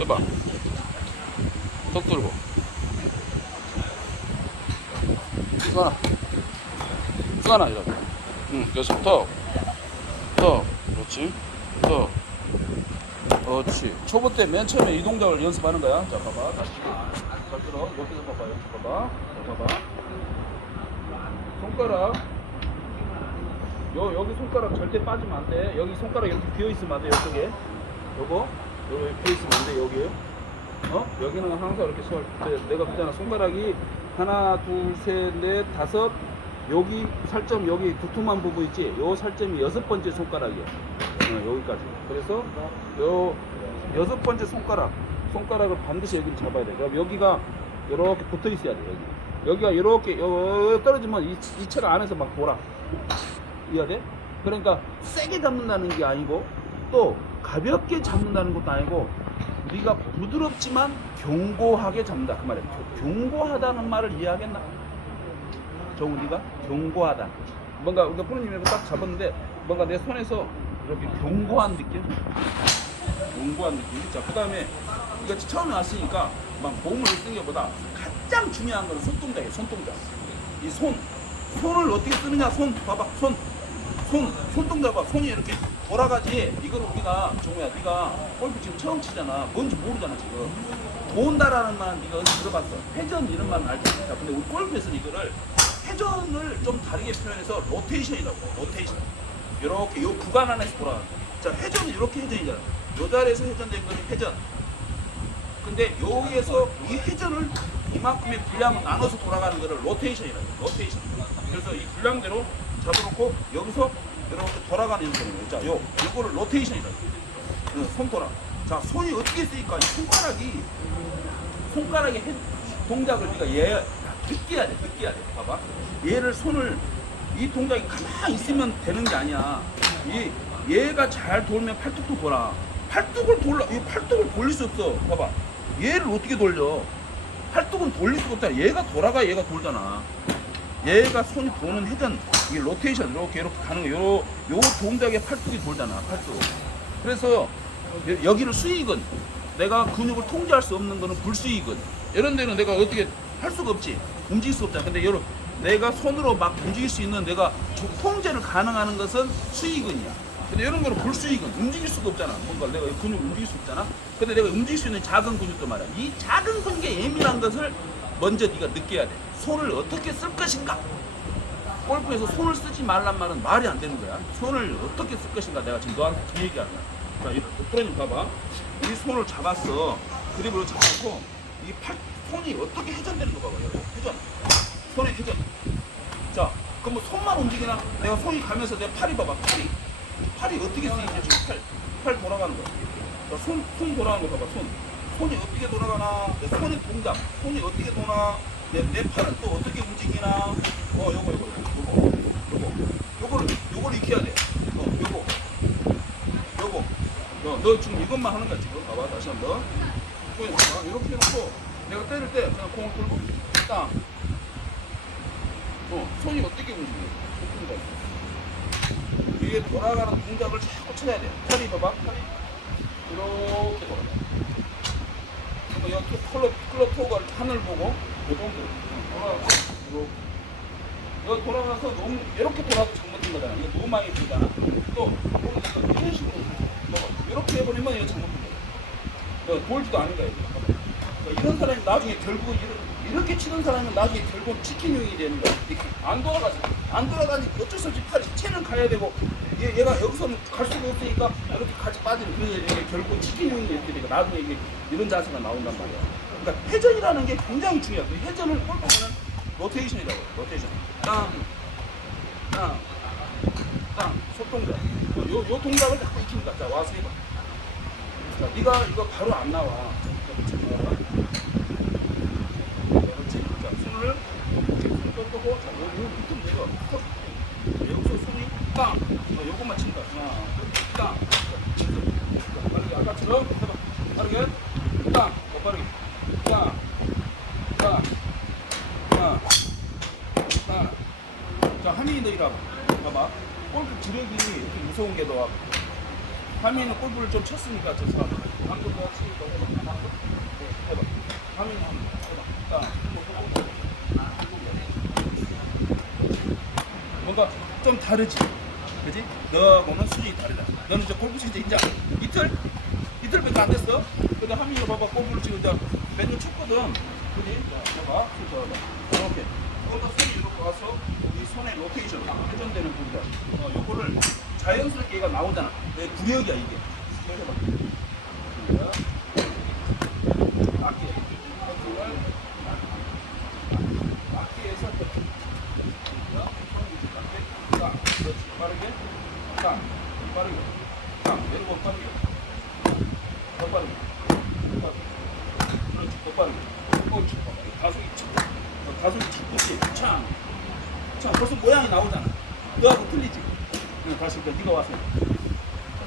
해봐. 턱 들고. 수아나. 수아나, 이렇게. 응, 계속 턱. 턱. 그렇지. 턱. 그렇지. 초보 때 맨 처음에 이 동작을 연습하는 거야. 자, 봐봐. 다시. 잘 들어. 옆에서 봐봐. 여기 봐봐. 자, 봐봐. 손가락. 요, 여기 손가락 절대 빠지면 안 돼. 여기 손가락 이렇게 비어 있으면 안 돼. 이쪽에. 요거. 여기 비어 있으면 안 돼. 여기. 어? 여기는 항상 이렇게 설. 저, 내가 그잖아. 손가락이 하나, 둘, 셋, 넷, 다섯. 여기 살점 여기 두툼한 부분 있지? 요 살점이 여섯 번째 손가락이야. 어, 여기까지. 그래서 요 여섯 번째 손가락, 손가락을 반드시 여기 잡아야 돼. 그럼 여기가 이렇게 붙어 있어야 돼. 여기. 여기가 이렇게 요 떨어지면 이, 이 채가 안에서 막 돌아. 이해돼? 그러니까 세게 잡는다는 게 아니고 또 가볍게 잡는다는 것도 아니고 우리가 부드럽지만 견고하게 잡는다 그 말이야. 교- 견고하다는 말을 이해하겠나? 정우리가 견고하다. 뭔가 우리가 프로님이 딱 잡았는데 뭔가 내 손에서 이렇게 견고한 느낌? 견고한 느낌. 자, 그 다음에 이거 처음에 왔으니까 막 몸을 쓰는 것보다 가장 중요한 건 손동작이에요. 손동작. 이 손. 손을 어떻게 쓰느냐? 손. 봐봐. 손. 손. 손동작 봐. 손이 이렇게 돌아가지. 이걸 우리가 정우야, 네가 골프 지금 처음 치잖아. 뭔지 모르잖아 지금. 돈다라는 말은 네가 어디 들어봤어. 회전 이런 말은 알지. 자, 근데 우리 골프에서는 이거를 회전을 좀 다르게 표현해서 로테이션이라고. 로테이션. 이렇게 요 구간 안에서 돌아가는. 자, 회전은 이렇게 회전이잖아. 요 자리에서 회전된 거는 회전. 근데 여기에서 이 회전을 이만큼의 분량을 나눠서 돌아가는 거를 로테이션이라고. 로테이션. 그래서 이 분량대로 잡아놓고 여기서 이렇게 돌아가는 거예요. 자, 요 요거를 로테이션이라고 해요. 어, 손 돌아. 자, 손이 어떻게 쓰니까 손가락이 손가락의 해- 동작을 네가 얘 느껴야 돼. 느껴야 돼. 봐봐. 얘를 손을 이 동작이 가만히 있으면 되는 게 아니야. 이 얘가 잘 돌면 팔뚝도 돌아. 팔뚝을 돌려. 이 팔뚝을 돌릴 수 없어. 봐봐. 얘를 어떻게 돌려? 팔뚝은 돌릴 수가 없잖아. 얘가 돌아가 얘가 돌잖아. 얘가 손이 도는 회전, 이 로테이션 이렇게 이렇게 가는 거. 요, 요 동작에 팔뚝이 돌잖아. 팔뚝. 그래서 여- 여기를 수익은 내가 근육을 통제할 수 없는 거는 불수익은 이런 데는 내가 어떻게 할 수가 없지. 움직일 수 없잖아. 근데 여러 내가 손으로 막 움직일 수 있는 내가 조- 통제를 가능하는 것은 수익은이야. 근데 이런 거는 불수익은 움직일 수가 없잖아. 뭔가 내가 이 근육 움직일 수 없잖아. 근데 내가 움직일 수 있는 작은 근육도 말이야. 이 작은 근육의 예민한 것을 먼저 네가 느껴야 돼. 손을 어떻게 쓸 것인가? 골프에서 손을 쓰지 말란 말은 말이 안 되는 거야. 손을 어떻게 쓸 것인가 내가 지금 너한테 그 얘기하는 거야. 자, 이 프로님 봐봐. 이 손을 잡았어. 그립으로 잡고 이 팔, 손이 어떻게 회전되는 거 봐봐. 여기 회전. 손의 회전. 자, 그럼 뭐 손만 움직이나? 내가 손이 가면서 내 팔이 봐봐. 팔이. 이 팔이 어떻게 쓰이지? 팔. 팔 돌아가는 거. 자, 손, 손 돌아가는 거 봐봐. 손. 손이 어떻게 돌아가나? 내 손의 동작. 손이 어떻게 도나? 내, 내 팔은 또 어떻게 움직이나? 어, 요거, 요거, 요거, 요거. 요거를, 요거를 익혀야 돼. 어, 요거. 요거. 너, 너 지금 이것만 하는 거야, 지금. 봐봐, 다시 한 번. 콩에 봐봐. 이렇게 해놓고, 내가 때릴 때 그냥 공을 들고, 딱. 어, 손이 어떻게 움직여? 이게 돌아가는 동작을 자꾸 쳐야 돼. 팔이 봐봐, 팔이. 이렇게 돌아가. 그러니까 여기 컬러, 컬러 토가 하늘 보고, 여기 돌아가서 너무, 이렇게 돌아도 잘못된 거잖아. 이거 너무 많이 들잖아. 또, 이런 식으로. 뭐, 이렇게 해버리면 이거 잘못된 거야. 어, 돌지도 않은 거야. 이거. 그러니까 이런 사람이 나중에 결국 이렇게 치는 사람은 나중에 결국 치킨용이 되는 거야. 안 돌아가지. 안 돌아가니 어쩔 수 없이 팔이 채는 가야 되고 얘, 얘가 여기서는 갈 수가 없으니까 이렇게 같이 빠지는 이게 결국 치킨용이 이렇게 되고 나중에 이게 이런 자세가 나온단 말이야. 그러니까 회전이라는 게 굉장히 중요해. 그 회전을 골프는 로테이션이라고 해. 로테이션. 땅, 땅, 땅, 소동작. 요, 요 동작을 자꾸 거야. 자, 와서 해봐. 자, 네가 이거 바로 안 나와. 그렇지. 자, 손을 손 꺾고, 자, 요, 요 밑으로. 여기서 손이 땅. 어, 요것만 친다. 하나, 둘, 땅. 자, 빠르게 아까처럼 해봐. 빠르게. 그러니까 하민이랑 봐봐 골프 지력이 이렇게 무서운 게 너야 하민이는 골프를 좀 쳤으니까 저 사람 방금 너가 치니까 해봐. 아, 네, 해봐. 하민이 한번 해봐. 일단 뭔가 좀 다르지? 그지? 너하고는 수준이 다르다. 너는 이제 골프 친지 이제 이틀? 이틀밖에 안 됐어? 근데 하민이가 봐봐 골프를 지금 몇년 쳤거든. 그지? 봐봐 봐봐 이렇게 이것도 손이 이렇게 와서 이 손의 로테이션, 회전되는 부분. 어, 요거를 자연스럽게 얘가 나오잖아. 내 구력이야 이게. 해봐. 악기. 컨트롤. 컨트롤. 자, 자, 그렇지. 빠르게. 자, 빠르게. 자, 내려고 빠르게. 더 빠르게. 더 빠르게. 그렇지. 더 빠르게. 어, 치 봐봐. 이 가속이 치. 어, 가속이 치. 그렇지. 참. 참, 벌써 모양이 나오잖아. 너하고 틀리지? 응, 다시 그 네가 와서.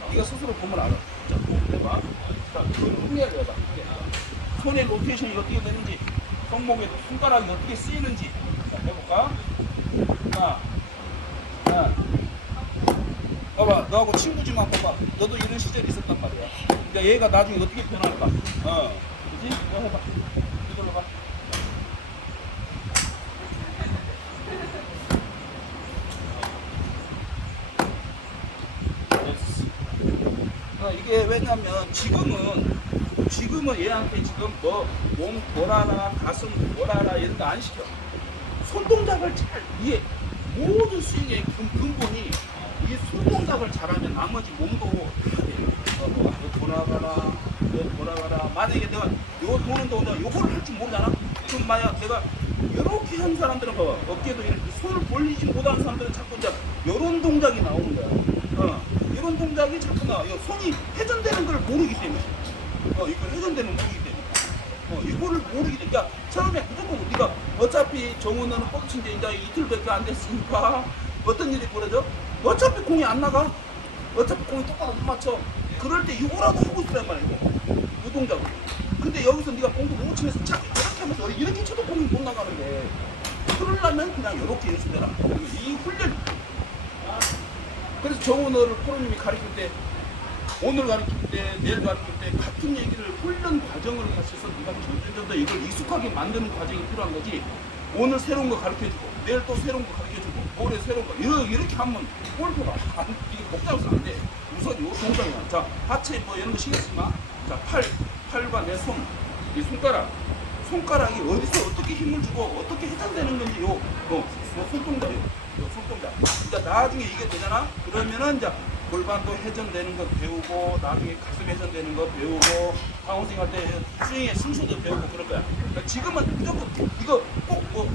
네가 스스로 보면 알아. 자, 해봐. 자, 그걸 흥미하게 해봐. 손의 로테이션이 어떻게 되는지, 손목에 손가락이 어떻게 쓰이는지. 자, 해볼까? 하나, 하나. 봐봐, 너하고 친구지만 봐봐. 너도 이런 시절이 있었단 말이야. 그러니까 얘가 나중에 어떻게 변할까? 어, 그지? 너 해봐. 이걸로 봐. 어, 이게 왜냐면 지금은 지금은 얘한테 지금 뭐몸 돌아라 가슴 돌아라 이런 거 안 시켜. 손 동작을 잘 이해 모든 스윙의 근, 근본이 이손 동작을 잘하면 나머지 몸도 다 돼요. 어, 뭐, 너 돌아가라 너 돌아가라 만약에 내가 요 도는 동작 요거를 할 줄 모르잖아? 그럼 만약 내가 이렇게 한 사람들은 봐봐 어깨도 이렇게 손을 벌리지 못하는 사람들은 자꾸 이제 요런 동작이 나오는 거야. 어, 이런 동작이 자꾸 나와 이 손이 회전되는 걸 모르기 때문에. 어, 이걸 회전되는 걸 모르기 때문에. 어, 이거를 모르기 때문에. 그러니까 처음에 무조건 우리가 어차피 정훈은 뻥친 지 이제 이틀밖에 안 됐으니까 어떤 일이 벌어져? 어차피 공이 안 나가. 어차피 공이 똑바로 못 맞춰. 그럴 때 이거라도 하고 있으란 이거 이 동작을. 근데 여기서 네가 공도 못 치면서 자꾸 이렇게 하면서 이렇게 쳐도 공이 못 나가는데 그러려면 그냥 이렇게 연습해라. 이 훈련 그래서 정훈어를 프로님이 가르칠 때 오늘 가르칠 때 내일 가르칠 때 같은 얘기를 훈련 과정을 거쳐서 네가 점점 더 이걸 익숙하게 만드는 과정이 필요한 거지. 오늘 새로운 거 가르쳐주고 내일 또 새로운 거 가르쳐주고 모레 새로운 거. 이렇게, 이렇게 하면 골프가 안, 이게 복잡해서 안 돼. 우선 요 동작이야. 자 하체 뭐 이런 거 신경 쓰지 마 자 팔 팔과 내 손 이 손가락. 손가락이 어디서 어떻게 힘을 주고 어떻게 회전되는 건지 요, 요, 요 손동작, 요, 요 손동작. 그러니까 나중에 이게 되잖아? 그러면은 이제 골반도 회전되는 거 배우고, 나중에 가슴 회전되는 거 배우고, 다운스윙 할때 스윙의 순서도 배우고 그럴 거야. 그러니까 지금은 무조건 이거 꼭 뭐,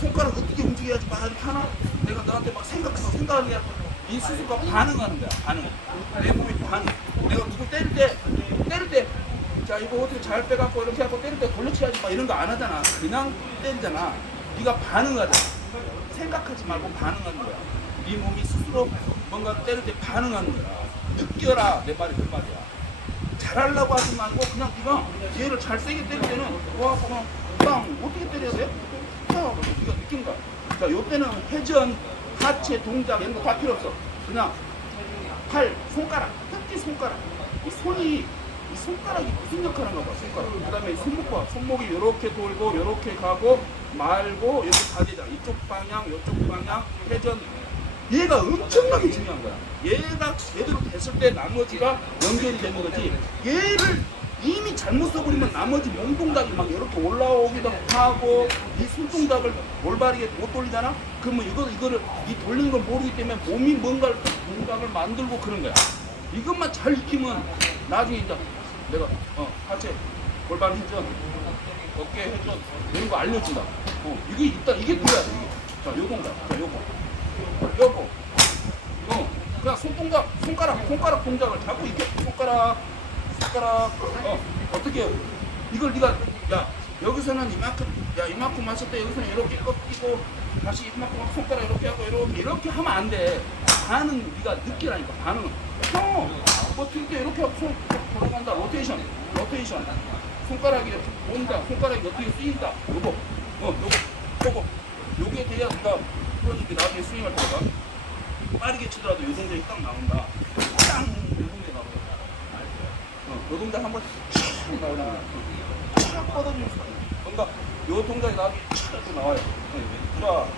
손가락 어떻게 움직여야지 막 이렇게 하나? 내가 너한테 막 생각해서 생각하는 게 아니라 이 스스로가 반응하는 거야, 반응. 내 몸이 반응. 내가 누구 때릴 때, 때릴 때, 자 이거 어떻게 잘 빼갖고 이렇게 하고 때릴 때 돌려쳐야지 막 이런 거 안 하잖아 그냥 때리잖아 네가 반응하잖아 생각하지 말고 반응하는 거야. 네 몸이 스스로 뭔가 때릴 때 반응하는 거야. 느껴라. 내 말이 그 말이야. 잘하려고 하지 말고 그냥 네가 얘를 잘 세게 때릴 때는 와갖고 그냥 땅 어떻게 때려야 돼? 딱 네가 느낀 거야. 자 요때는 회전 하체 동작 이런 거 다 필요 없어. 그냥 팔 손가락 특히 손가락. 이 손이 이 손가락이 무슨 역할을 하나 봐 손가락. 그 다음에 손목 봐 손목이 이렇게 돌고 이렇게 가고 말고 다 되잖아 이쪽 방향 이쪽 방향 회전. 얘가 엄청나게 중요한 거야. 얘가 제대로 됐을 때 나머지가 연결이 되는 거지. 얘를 이미 잘못 써버리면 나머지 몸 동작이 막 이렇게 올라오기도 하고 이 손동작을 올바르게 못 돌리잖아? 그러면 이거, 이거를 이 돌리는 걸 모르기 때문에 몸이 뭔가를 동작을 만들고 그런 거야. 이것만 잘 익히면 나중에 이제 내가 어 하체 골반 회전 어깨 회전 이런 거 알려준다. 어 이게 일단 이게 돼 이게? 자요 동작 자 요거. 요거. 어 그냥 손동작 손가락 손가락 동작을 자꾸 이렇게 손가락 손가락. 어 어떻게 해요? 이걸 네가 야 여기서는 이만큼 야 이만큼 마실 때 여기서는 이렇게 꺾이고 다시 이만큼 손가락 이렇게 하고 이렇게 이렇게 하면 안 돼. 반응 네가 느끼라니까 반응은. 형뭐 뛸때 이렇게 하고 손 돌아간다. 로테이션 로테이션 손가락이 온다. 손가락이 어떻게 쓰인다. 요거. 어 요거. 요거. 요게 돼야 네가 프로님께 나중에 스윙할 때가 빠르게 치더라도 요 동작이 딱 나온다. 땅 요 동작이 나온다 어, 요 동작 나오는 거야. 촥 뻗어주는 순간 뭔가 요 동작이 촥 이렇게 나와요. 어, 자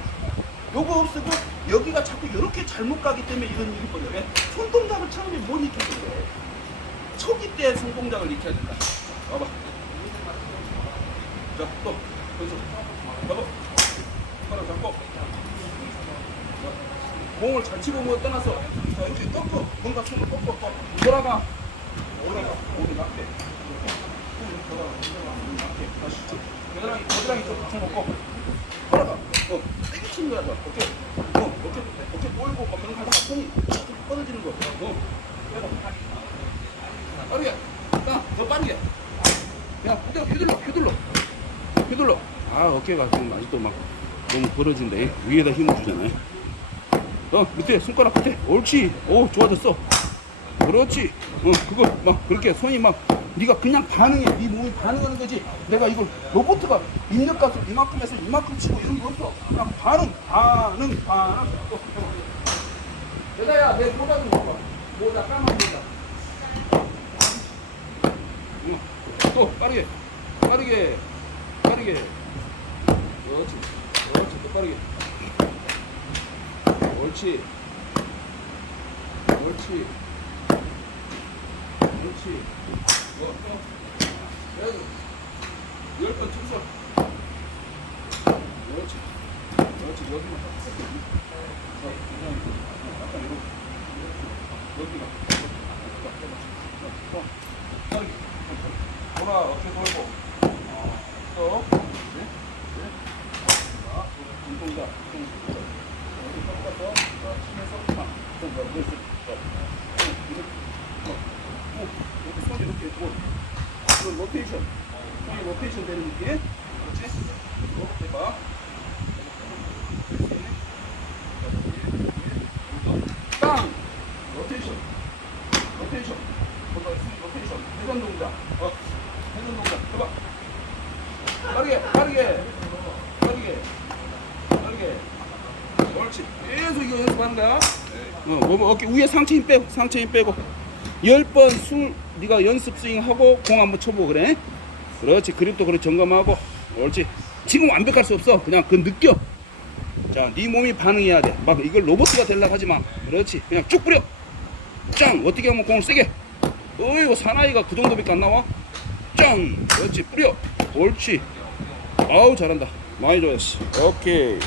요거 없으고 여기가 자꾸 이렇게 잘못 가기 때문에 이런 일이 벌어요. 왜? 손동작을 처음에 못 거예요. 초기 때 손동작을 익혀야 된다. 봐봐. 자, 또, 여기서. 봐봐. 하나 잡고. 자, 공을 잘 치고 뭐 떠나서. 자, 이렇게 꺾어. 뭔가 손을 꺾어, 꺾어. 돌아가. 돌아가. 몸이 낮게. 돌아가. 낮게. 다시. 겨드랑이, 겨드랑이 좀 붙여 놓고. 돌아가. 어, 세게 치는 거야, 너. 오케이. 어, 오케이. 오케이. 몰고 막 그런 거 하다가 손이 쭉 뻗어지는 거. 어. 해봐. 빠르게. 야, 더 빠르게. 야, 그대로 휘둘러, 휘둘러. 휘둘러. 아, 어깨가 지금 아직도 막 너무 벌어진다. 얘. 위에다 힘을 주잖아요. 어, 밑에, 손가락 밑에. 옳지. 오, 좋아졌어. 그렇지. 어, 그거 막 그렇게 손이 막 네가 그냥 반응해. 네 몸이 반응하는 거지. 내가 이걸 로봇가 입력가서 이만큼 해서 이만큼 치고 이런 거 없어. 그냥 반응, 반응, 반응. 또, 또. 여자야, 내 모자 좀 봐봐. 모자, 까만 모자. 응. 또 빠르게, 빠르게, 빠르게. 그렇지, 그렇지, 또 빠르게. 옳지, 옳지, 옳지. 뭐, 또. 여기. 열번 충성. 그렇지, 그렇지. 여기만. 자, 그냥 약간 이렇게. 여기가. 또. 빠르게. 돌아 어깨 돌고 어, 또 네? 네? 자, 눈동자 눈동자 여기 꺾어서 또 치면서 팍 좀, 더, 그렇지 자, 어, 이렇게 어, 어, 이렇게 손 이렇게 뭐 이거 로테이션 손이 로테이션 되는 느낌 그렇지 이렇게 해봐 땅 로테이션 로테이션 뭔가 로테이션 회전 동작 어 회전 동작 해봐 빠르게 빠르게 빠르게 빠르게 옳지 계속 이거 연습하는 거야 어, 뭐, 뭐, 어깨 위에 상체 힘 빼고 상체 힘 빼고 열번 술 네가 연습 스윙 하고 공 한번 쳐보고 그래 그렇지 그립도 그렇게 점검하고 옳지 지금 완벽할 수 없어 그냥 그 느껴 자, 네 몸이 반응해야 돼. 막 이걸 로봇가 되려고 하지 마. 그렇지. 그냥 쭉 뿌려. 짱! 어떻게 하면 공을 세게. 어이구, 사나이가 그 정도밖에 안 나와? 짱! 그렇지. 뿌려. 옳지. 아우, 잘한다. 많이 좋았어. 오케이.